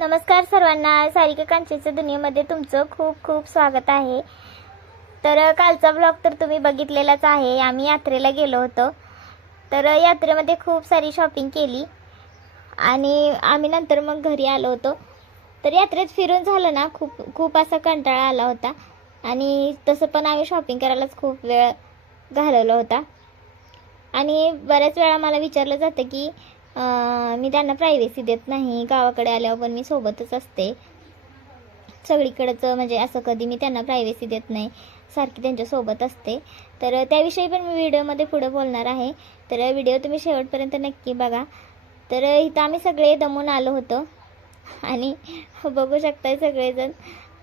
नमस्कार सर्वांना, सारिका कांचेच्या दुनियेमध्ये तुमचं खूप खूप स्वागत आहे। तर कालचा ब्लॉग तर तुम्ही बघितलेलाच आहे। आम्ही यात्रेला गेलो होतो। तर यात्रेमध्ये खूप सारी शॉपिंग केली आणि आम्ही नंतर मग घरी आलो होतो। तर यात्रेत फिरून झालं ना, खूप खूप असा कंटाळा आला होता आणि तसं पण आम्ही शॉपिंग करायलाच खूप वेळ घालवला होता। आणि बऱ्याच वेळा मला विचारलं जातं की मी त्यांना प्रायव्हसी देत नाही, गावाकडे आल्यावर पण मी सोबतच असते सगळीकडेच, म्हणजे असं कधी मी त्यांना प्रायव्हसी देत नाही, सारखी त्यांच्यासोबत असते। तर त्याविषयी पण मी व्हिडिओमध्ये पुढे बोलणार आहे। तर व्हिडिओ तुम्ही शेवटपर्यंत नक्की बघा। तर इथं आम्ही सगळे दमून आलो होतो आणि बघू शकताय सगळेजण।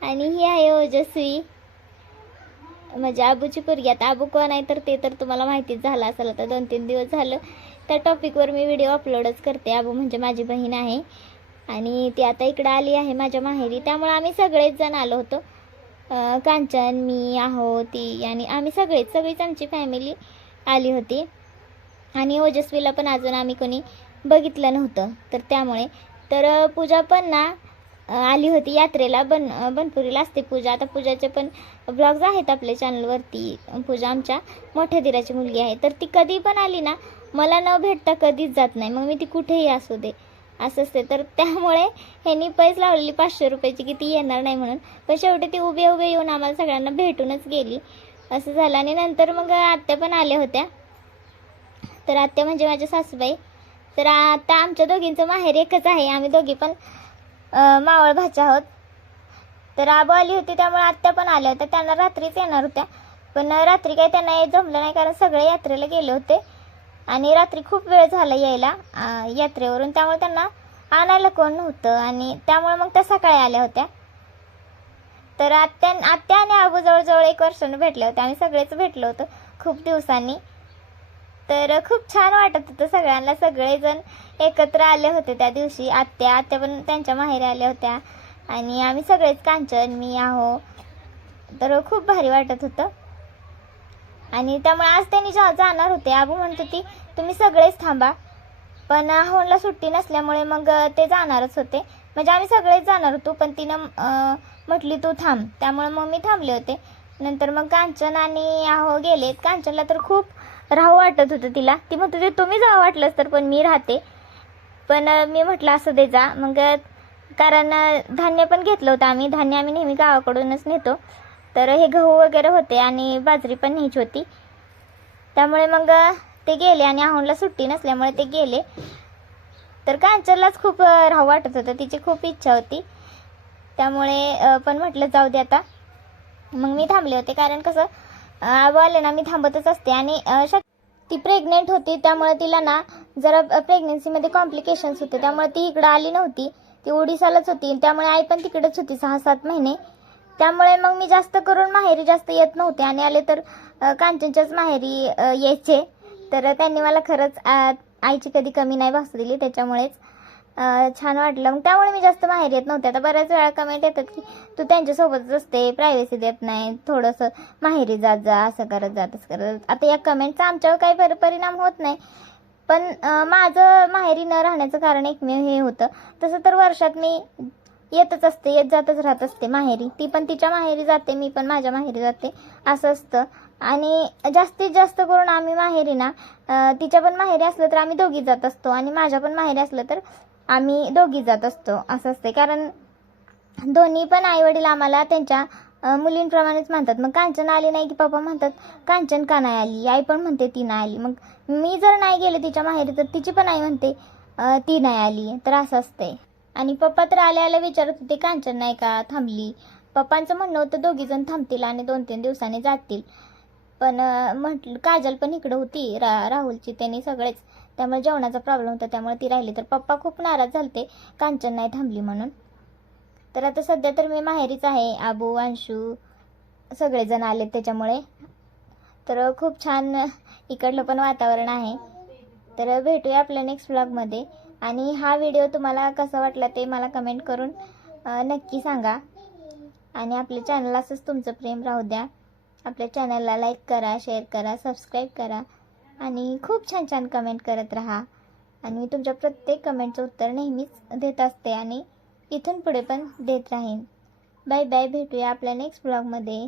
आणि ही आहे ओजस्वी, म्हणजे आबूची पोरगी। आता आबू कोण आहे तर ते तर तुम्हाला माहितीच झालं असेल। आता 2-3 दिवस झालं त्या टॉपिकवर मी व्हिडिओ अपलोडच करते। आबू म्हणजे माझी बहीण आहे आणि ती आता इकडे आली आहे माझ्या माहेरी, त्यामुळे आम्ही सगळेच जण आलो होतो। कांचन, मी, आहो, ती आणि आम्ही सगळीच आमची फॅमिली आली होती। आणि ओजस्वीला पण अजून आम्ही कोणी बघितलं नव्हतं, तर त्यामुळे तर पूजा पण ना आली होती यात्रेला। बनपुरीला असते पूजा। आता पूजाचे पण ब्लॉग्स आहेत आपल्या चॅनलवरती। पूजा आमच्या मोठ्या दिराची मुलगी आहे। तर ती कधी पण आली ना, मला न भेटता कधीच जात नाही, मग मी ती कुठेही असू दे असं असते। तर त्यामुळे ह्यांनी पैसे लावलेली 500 रुपयाची की ती येणार नाही म्हणून, पण शेवटी ती उभे येऊन आम्हाला सगळ्यांना भेटूनच गेली, असं झालं। आणि नंतर मग आत्या पण आल्या होत्या। तर आत्या म्हणजे माझ्या सासूबाई। तर आता आमच्या दोघींचं माहेर एकच आहे, आम्ही दोघी पण मावळ भाच्या आहोत। तर आबू आली होती त्यामुळे आत्या पण आल्या होत्या। त्यांना रात्रीच येणार होत्या, पण रात्री काही त्यांना जमलं नाही, कारण सगळे यात्रेला गेले होते आणि रात्री खूप वेळ झाला यायला यात्रेवरून, त्यामुळे त्यांना आणायला कोण नव्हतं आणि त्यामुळे मग त्या सकाळी आल्या होत्या। तर आत्या आणि आबू जवळजवळ 1 वर्षाने भेटले होते। आम्ही सगळेच भेटलो होतो खूप दिवसांनी। तर खूप छान वाटत होतं सगळ्यांना, सगळेजण एकत्र आले होते त्या दिवशी। आत्या पण त्यांच्या माहेरी आल्या होत्या आणि आम्ही सगळेच, कांचन, मी, आहो, तर खूप भारी वाटत होतं। आणि त्यामुळे आज त्यांनी जाणार होते। आबू म्हणत होती तुम्ही सगळेच थांबा, पण आहोला सुट्टी नसल्यामुळे मग ते जाणारच होते, म्हणजे आम्ही सगळेच जाणार होतो, पण तिनं म्हटली तू थांब, त्यामुळे मग मी थांबले होते। नंतर मग कांचन आणि आहो गेले। कांचनला तर खूप राहू वाटत होतं तिला, ती म्हणत होती तुम्ही जावं वाटलंच तर, पण मी राहते। पण मी म्हटलं असं दे जा, मग कारण धान्य पण घेतलं होतं आम्ही। धान्य आम्ही नेहमी गावाकडूनच नेतो, तर हे गहू वगैरे होते आणि बाजरी पण न्यायची होती, त्यामुळे मग ते गेले आणि आहोला सुट्टी नसल्यामुळे ते गेले। तर कांचनलाच खूप राहू वाटत होतं, तिची खूप इच्छा होती, त्यामुळे पण म्हटलं जाऊ दे आता। मग मी थांबले होते, कारण कसं आबू आले ना मी थांबतच असते। आणि ती प्रेग्नेंट होती, त्यामुळे तिला ना जरा प्रेग्नन्सीमध्ये कॉम्प्लिकेशन्स होते, त्यामुळे ती इकडं आली नव्हती, ती ओडिसालाच होती। त्यामुळे आई पण तिकडेच होती 6-7 महिने, त्यामुळे मग मी जास्त करून माहेरी जास्त येत नव्हते आणि आले तर कांचनच्याच माहेरी यायचे। तर त्यांनी मला खरंच आईची कधी कमी नाही भासू दिली, त्याच्यामुळेच छान वाटलं। मग त्यामुळे मी जास्त माहेर येत नव्हते। आता बऱ्याच वेळा कमेंट येतात की तू त्यांच्यासोबतच असते, प्रायव्हसी देत नाही, थोडंसं माहेरी जात जा, असं करत जा तसं करत। आता या कमेंटचा आमच्यावर काही परिणाम होत नाही, पण माझं माहेरी न राहण्याचं कारण एकमेव हे होतं। तसं तर वर्षात मी येतच असते, येत जातच राहत असते माहेरी। ती पण तिच्या माहेरी जाते, मी पण माझ्या माहेरी जाते, असं असतं। आणि जास्तीत जास्त करून आम्ही माहेरी ना तिच्या पण माहेरी असलं तर आम्ही दोघी जात असतो आणि माझ्या पण माहेरी असलं तर आम्ही दोघी जात असतो, असं असते। कारण दोन्ही पण आईवडील आम्हाला त्यांच्या मुलींप्रमाणेच म्हणतात। मग कांचन आली नाही की पप्पा म्हणतात कांचन का नाही आली, आई पण म्हणते ती नाही आली। मग मी जर नाही गेले तिच्या माहेरी तर तिची पण आई म्हणते ती नाही आली, तर असं असते। आणि पप्पा तर आल्या विचारत होते कांचन नाही का थांबली। पप्पांचं म्हणणं होतं दोघीजण थांबतील आणि 2-3 दिवसांनी जातील, पण म्हटलं काजल पण इकडे होती, राहुलची, त्यांनी सगळेच, त्यामुळे जेवणाचा प्रॉब्लेम होता, त्यामुळे ती राहिली। तर पप्पा खूप नाराज झालते कांचन नाही थांबली म्हणून। तर आता सध्या तर मी माहेरीच आहे, आबू, अंशू सगळेजण आले त्याच्यामुळे। तर खूप छान इकडलं पण वातावरण आहे। तर भेटूया आपल्या नेक्स्ट व्लॉगमध्ये। आणि हा व्हिडिओ तुम्हाला कसा वाटला ते मला कमेंट करून नक्की सांगा। आणि आपल्या चॅनलला असंच तुमचं प्रेम राहू द्या। आपल्या चॅनलला लाईक करा, शेअर करा, सबस्क्राईब करा आणि खूप छान छान कमेंट करत राहा। आणि मी तुमच्या प्रत्येक कमेंटचं उत्तर नेहमीच देत असते आणि इथून पुढे पण देत राहीन. बाय बाय, भेटूया आपल्या नेक्स्ट ब्लॉगमध्ये.